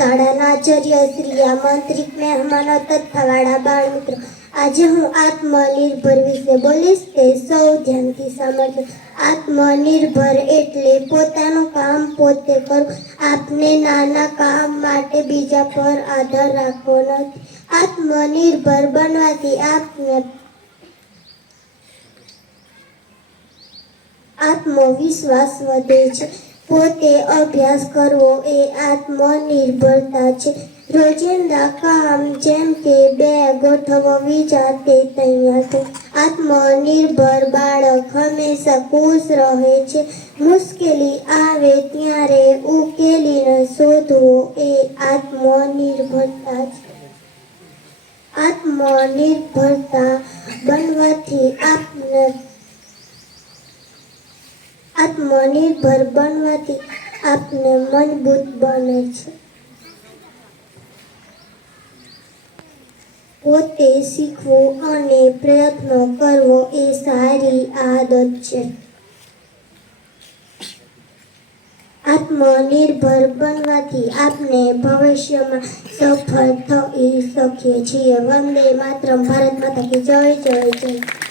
શાળાના આચાર્ય શ્રી, આમંત્રિત મહેમાનો તથા વાળા બાળ મિત્રો, આજે હું આત્મનિર્ભર વિશે બોલીશ, તે સૌ ધ્યાનથી સાંભળજો. આત્મનિર્ભર એટલે પોતાનું કામ પોતે કરવું. આપને નાના કામ માટે બીજા પર આધાર રાખવો નથી. આત્મનિર્ભર બનવાથી આપને આત્મવિશ્વાસ વધે છે. પોતે અભ્યાસ કરવો એ આત્મનિર્ભરતા છે. રોજિંદા કામ જેમ કે બેગ ગોઠવવી જાતે તૈયાર થવું. આત્મનિર્ભર બાળક હંમેશા ખુશ રહે છે. મુશ્કેલી આવે ત્યારે ઉકેલીને શોધવો એ આત્મનિર્ભરતા છે. આત્મનિર્ભરતા બનવાથી આપને મજબૂત બને છે. પોતે શીખવું અને પ્રયત્નો કરવો એ સારી આદત છે. આત્મનિર્ભર બનવાથી આપણે ભવિષ્યમાં સફળ થઈ શકીએ છીએ. વંદે માતરમ. ભારત માતા કી જય જય જય.